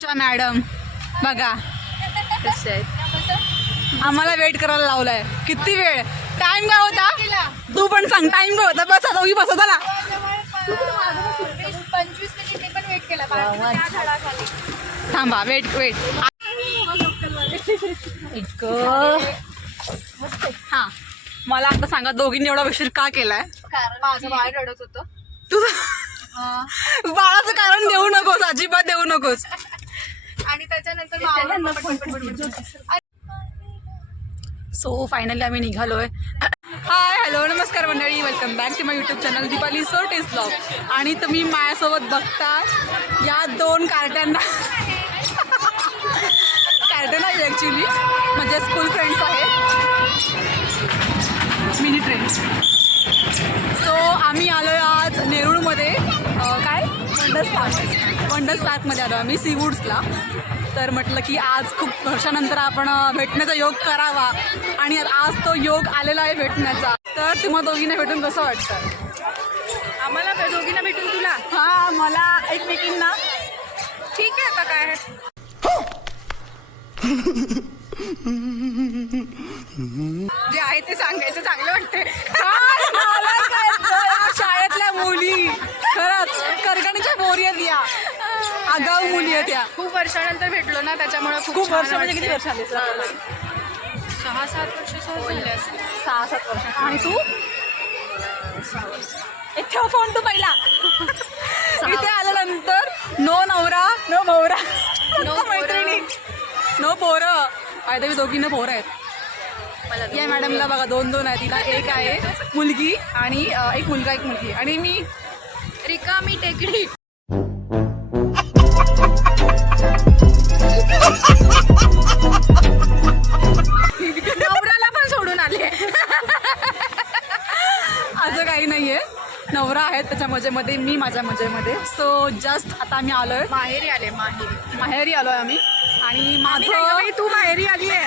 Madam बघा कसे आहेत. आम्हाला वेट करायला लावलाय. किती वेळ? टाइम काय होता तू पण सांग. टाइम काय होता? बस आता बस झाला. 25 मिनिट पण वेट केला. थांबा वेट हा मला आता सांगा दोघींनी एवढा उशीर का केलाय? कारण माझं बाळ रडत होतं. तुझं बाळाचं कारण देऊ नकोस, अजिबात देऊ नकोस. आणि त्याच्यानंतर सो फायनली आम्ही निघालोय. हाय हॅलो नमस्कार मंडळी, welcome back to my YouTube channel Deepali so test blog. आणि तुम्ही माझ्यासोबत बघता या दोन कार्ट्यांना. कार्टन आहे ॲक्च्युली म्हणजे स्कूल फ्रेंड्स आहेत. Mini train. सो आम्ही आलो आहे आज नेरूळमध्ये. काय वंडर्स पार्कमध्ये आलो आम्ही सीवूड्सला. तर म्हटलं की आज खूप वर्षानंतर आपण भेटण्याचा योग करावा आणि आज तो योग आलेला आहे भेटण्याचा. तर तुम्हा दोघींना भेटून कसं वाटतं? आम्हाला दोघींना भेटून तुला हां मला एकमेकींना. ठीक आहे आता काय जे आहे ते सांगायचं चांगलं वाटते. शाळेतल्या मुली खरंच करगणीच्या बोरी आहेत या. आगाऊ मुली आहेत या. खूप वर्षानंतर भेटलो ना त्याच्यामुळे खूप वर्ष म्हणजे किती वर्ष आली? 6-7 वर्ष झाले असतील. 6-7 वर्ष. आणि तू? 6 वर्ष. ठेव फोन तू पहिला. इथे आल्यानंतर नो नवरा नो भवरा नो मैत्रिणी नो पोरं. फायदा मी दोघींना पोरं आहेत. या मॅडमला बघा 2 आहे. तिला एक आहे मुलगी आणि एक मुलगा एक मुलगी. आणि मी रिकामी टेकडी. नवऱ्याला पण सोडून आले. असं काही नाहीये. नवरा आहेत त्याच्या मजेमध्ये, मी माझ्या मजेमध्ये. सो जस्ट आता आम्ही आलोय माहेरी आले. माहेरी आलोय आम्ही. आणि माझं तू माहेरी आली आहे.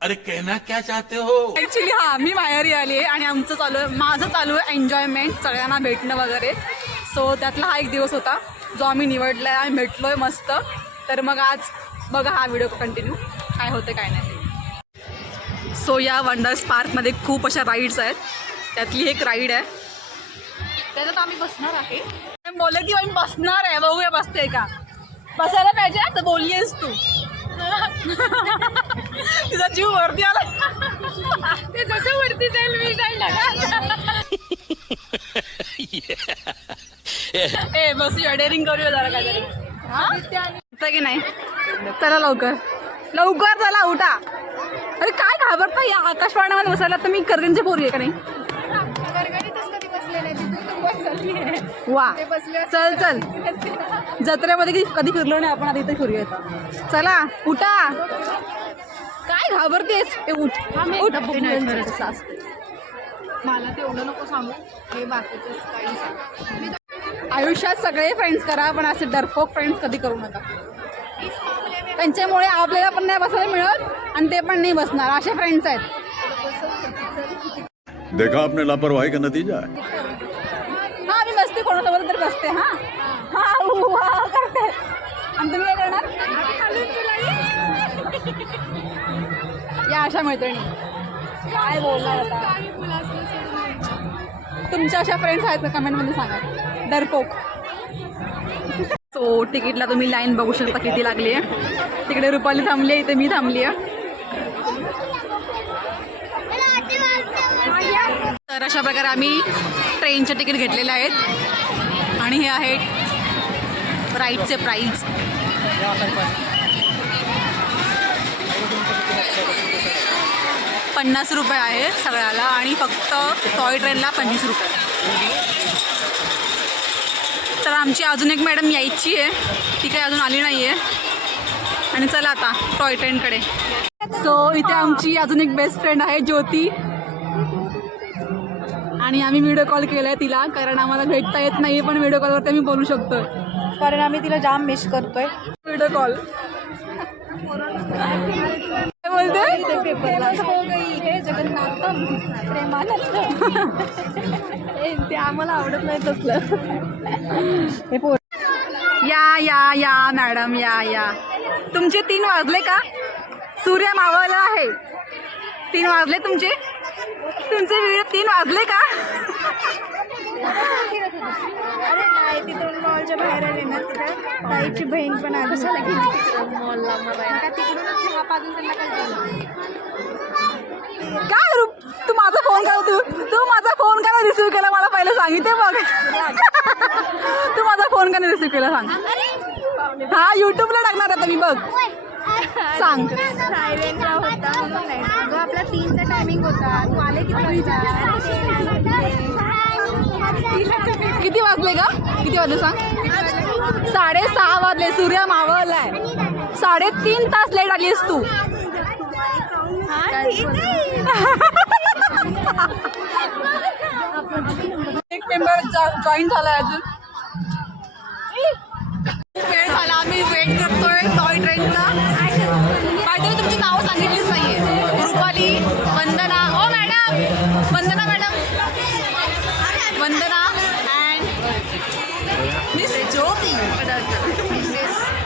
अरे कहना क्या चाहते हो? ऍक्च्युली हा मी माहेरी आली आहे आणि माझं चालू आहे एन्जॉयमेंट, सगळ्यांना भेटणं वगैरे. सो त्यातला हा एक दिवस होता जो आम्ही निवडला आहे. आम्ही भेटलोय मस्त. तर मग आज बघा हा व्हिडिओ कंटिन्यू काय होतं काय नाही ते. सो या वंडर्स पार्कमध्ये खूप अशा राईड्स आहेत. त्यातली एक राईड आहे त्याच्यात आम्ही बसणार आहे. बोलले की आम्ही बसणार आहे. बघूया बसते का. बसायला पाहिजे तर बोललीस तू. तिचा जीव वरती आला. ते जसं वरती जाईल मी जाईल ना. ए बस डेअरिंग करूया जरा काहीतरी की नाही. चला लवकर चला उठा. अरे काय घाबरता या आकाशवाण्यामध्ये बसायला. तर मी करगणची पोरी आहे का नाही. वर्गणीतच कधी बसले नाही. तिथून बसली. वा ते बसले चल जत्रेमध्ये कधी फिरलो नाही आपण. आता इथे फिरूया. चला उठा. काय घाबरतेस. उठ. मला तेवढं नको सांगू. हे बाकीचं काही आयुष्यात सगळे फ्रेंड्स करा पण असे डरपोक फ्रेंड्स कधी करू नका. त्यांच्यामुळे आपल्याला पण नाही बसायला मिळत आणि ते पण नाही बसणार. असे फ्रेंड्स आहेत. देखा आपने लापरवाही का नतीजा है. हा मी बसते कोणासोबत तरी बसते. हा करते. आणि तुम्ही काय करणार? या अशा मैत्रिणी काय बोलणार आता. तुमच्या अशा फ्रेंड्स आहेत का कमेंटमध्ये सांगा. डरपोक. सो तिकीटला तुम्ही लाईन बघू शकता किती लागली आहे. तिकडे रुपाली थांबली आहे, इथे मी थांबली आहे. तर अशा प्रकारे आम्ही ट्रेनचे तिकीट घेतलेले आहेत. आणि हे आहेत राईडचे प्राईज. ₹50 आहे सगळ्याला आणि फक्त टॉय ट्रेनला 25 रुपये. तर आमची अजून एक मॅडम यायची आहे. ती काही अजून आली नाही आहे. आणि चला आता टॉय ट्रेनकडे. सो इथे आमची अजून एक बेस्ट फ्रेंड आहे ज्योती. आणि आम्ही व्हिडिओ कॉल केला आहे तिला कारण आम्हाला भेटता येत नाही. पण व्हिडिओ कॉलवरती आम्ही बोलू शकतो कारण आम्ही तिला जाम मिस करतोय. Video call. काय बोलते? पेपरला हो गई हे जगन्नाथम प्रेमानंद. ते आम्हाला आवडत नाही तसलं. या या मॅडम या. तुमचे 3 वाजले का? सूर्य मावळला आहे. 3 वाजले तुमचे व्हिडिओ 3 वाजले का? अरे नाही तिथून मॉलच्या बाहेर आले ना तिथं ताईची बहीण पण आली मॉलला मला तिकडूनच चहा पाजून त्यांना काय करू? तू माझा फोन का रिसिव्ह केला मला पहिलं सांगितले बघ. तू माझा फोन का रिसिव्ह केला सांग. हा युट्यूबला टाकणार आता मी बघ. सांग. सायलेंटला होता म्हणून नाही अगं आपला 3चा टायमिंग होता तू आले किती वाजले का? किती वाजले सांग. 6:30 वाजले. सूर्य मावळलाय. 3.5 तास लेट आलीस तू. एक मेंबर जॉईन झालाय अजून. वेळ झाला आम्ही वेट करतोय टॉय ट्रेनचा. बाय तुमची नावं सांगितलीच नाहीये. रुपाली, वंदना. ओ मॅडम वंदना अँड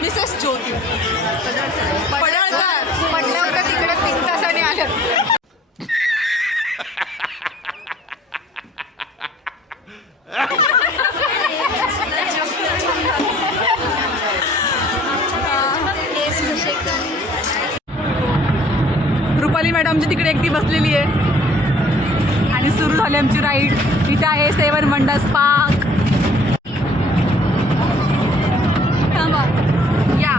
मिसेस ज्योती पडळकर. पडल्यावर का तिकडे 3 तासाने आलं. रुपाली मॅडमची तिकडे एकटी बसलेली आहे आणि सुरू झाली आमची राईड. इथे आहे 7 वंडर्स पार्क. थांबा या.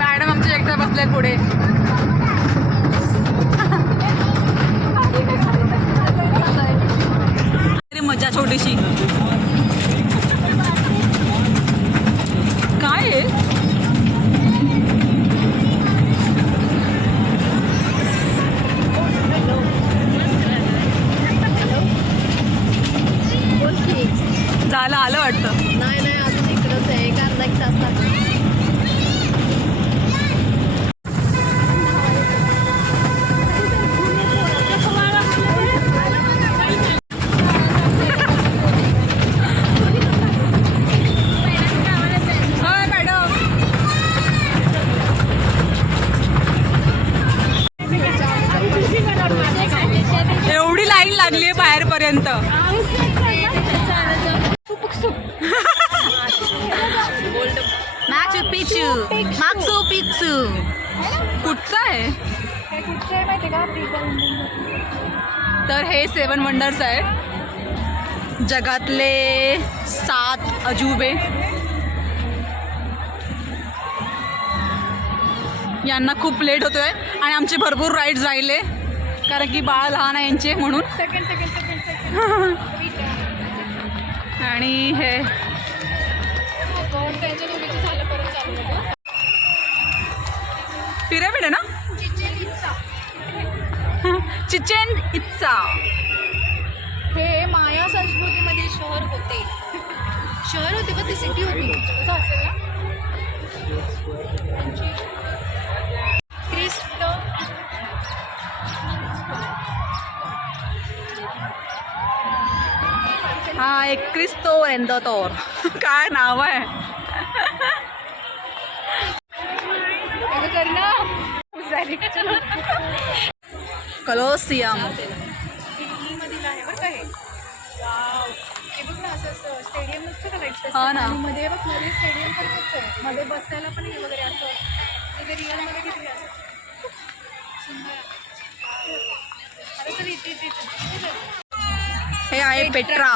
मॅडम आमच्या एकटा बसल्या पुढे. मजा छोटीशी. काय आहे? झालं आलं वाटतं. नाही अजून इकडंच आहे. एक अर्धा 1 तास लागतो. एवढी लाईन लागली आहे बाहेरपर्यंत. माचू पिच्चू कुठचं आहे? तर हे 7 वंडर्स आहे. जगातले 7 अजूबे. यांना खूप लेट होतोय आणि आमचे भरपूर राईड्स राहिले कारण की बाळ लहान आहे यांचे म्हणून. आणि हे पिरॅमिड आहे ना. चिचेन इत्सा. हे माया संस्कृतीमध्ये शहर होते पण ती सिटी होती. कसं असेल ना. हा एक क्रिस्तो रेंदोतोर. काय नाव आहे. कलोसियम. इटलीमधील आहे बरं का हे. हे बघ ना असं स्टेडियम नसतं का लाईट. हा ना. मध्ये बघ मध्ये स्टेडियम पण आहे. मध्ये बसायला पण हे वगैरे असं. तिथे रिअलमध्ये किती असं सुंदर. हे आहे पेट्रा.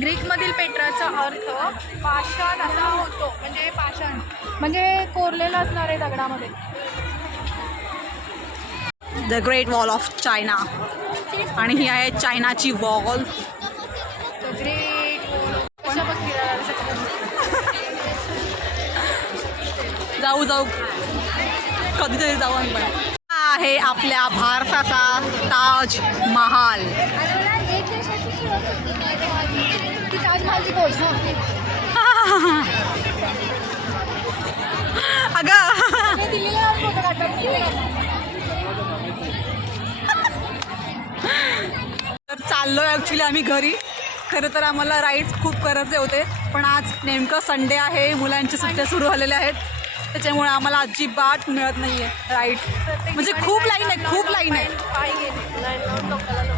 ग्रीकमधील पेट्राचा अर्थ पाषाण असा होतो. म्हणजे पाषाण म्हणजे कोरलेलं असणार आहे दगडामध्ये. The great wall of China. आणि ही आहे चायनाची वॉल. ग्रेट जाऊ कधीतरी जाऊ आम्ही पण. आहे आपल्या भारताचा ताज महाल. ती ताजमहालची गोष्ट अगं तर चाललोय ॲक्च्युली आम्ही घरी. खरं तर आम्हाला राईड्स खूप करायचे होते, पण आज नेमकं संडे आहे, मुलांची सुट्ट्या सुरू झालेल्या आहेत, त्याच्यामुळे आम्हाला अजिबात मिळत नाही आहे राईड्स. म्हणजे खूप लाईन आहे.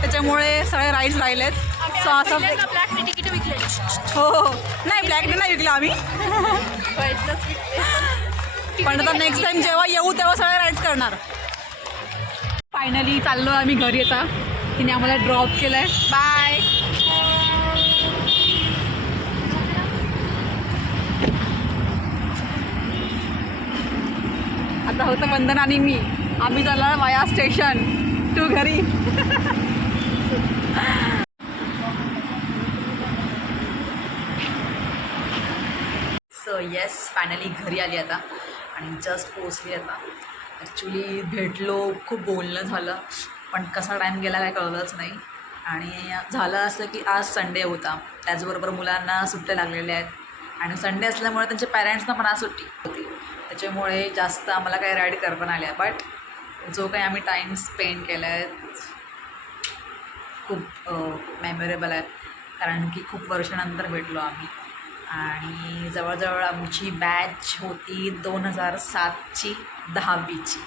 त्याच्यामुळे सगळे राईड्स राहिलेत. सो असं ब्लॅकने तिकीट विकले. हो नाही ब्लॅकने नाही विकलं आम्ही. पण आता नेक्स्ट टाइम जेव्हा येऊ तेव्हा सगळे राईड्स करणार. फायनली चाललो आम्ही घरी. आता तिने आम्हाला ड्रॉप केलं आहे. बाय. आता होतं वंदन आणि मी, आम्ही चालणार वाया स्टेशन टू घरी. सो येस फायनली घरी आली आता आणि जस्ट पोचली आता. ॲक्च्युली भेटलो, खूप बोलणं झालं, पण कसा टाईम गेला काय कळलंच नाही. आणि झालं असं की आज संडे होता, त्याचबरोबर मुलांना सुट्ट्या लागलेल्या आहेत आणि संडे असल्यामुळे त्यांच्या पॅरेंट्सना पण आज सुट्टी होती, त्याच्यामुळे जास्त आम्हाला काही राईड करता नाही आल्या. बट जो काही आम्ही टाईम स्पेंड केला आहे खूप मेमोरेबल आहे, कारण की खूप वर्षानंतर भेटलो आम्ही. आणि जवळजवळ आमची बॅच होती 2007ची 10वीची.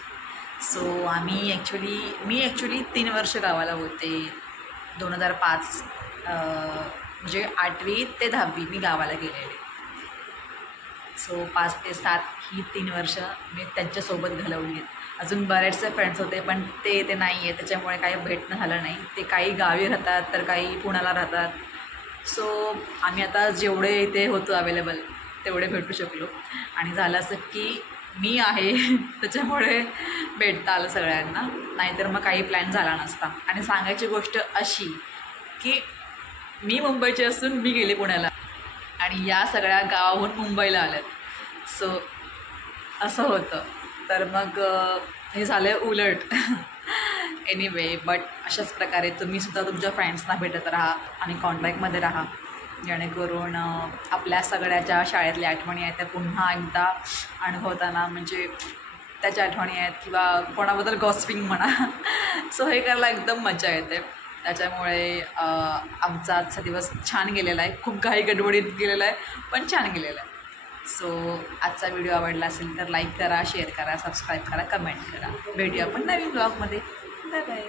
सो मी ॲक्च्युली 3 वर्ष गावाला होते. 2005 म्हणजे 8वी ते 10वी मी गावाला गेलेले. सो 5 ते 7 ही 3 वर्ष मी त्यांच्यासोबत घालवली आहेत. अजून बरेचसे फ्रेंड्स होते, पण ते नाही आहे, त्याच्यामुळे काही भेटणं झालं नाही. ते काही गावी राहतात तर काही पुण्याला राहतात. सो आम्ही आता जेवढे इथे होतो अवेलेबल तेवढे भेटू शकलो. आणि झालं असं की मी आहे त्याच्यामुळे भेटता आलं सगळ्यांना, नाहीतर मग काही प्लॅन झाला नसता. आणि सांगायची गोष्ट अशी की मी मुंबईची असून मी गेले पुण्याला आणि या सगळ्या गावाहून मुंबईला आल्यात. सो असं होतं. तर मग हे झालं उलट. एनिवे, बट अशाच प्रकारे तुम्हीसुद्धा तुमच्या फ्रेंड्सना भेटत राहा आणि कॉन्टॅक्टमध्ये राहा, जेणेकरून आपल्या सगळ्याच्या शाळेतल्या आठवणी आहेत त्या पुन्हा एकदा अनुभवताना म्हणजे त्याच्या आठवणी आहेत किंवा कोणाबद्दल गॉसिपिंग म्हणा. सो हे करायला एकदम मजा येते. त्याच्यामुळे आमचा आजचा दिवस छान गेलेला आहे, खूप काही गडबडीत गेलेला आहे, पण छान गेलेला आहे. सो आजचा व्हिडिओ आवडला असेल तर लाईक करा, शेअर करा, सबस्क्राईब करा, कमेंट करा. भेटूया आपण नवीन ब्लॉगमध्ये. Bye bye.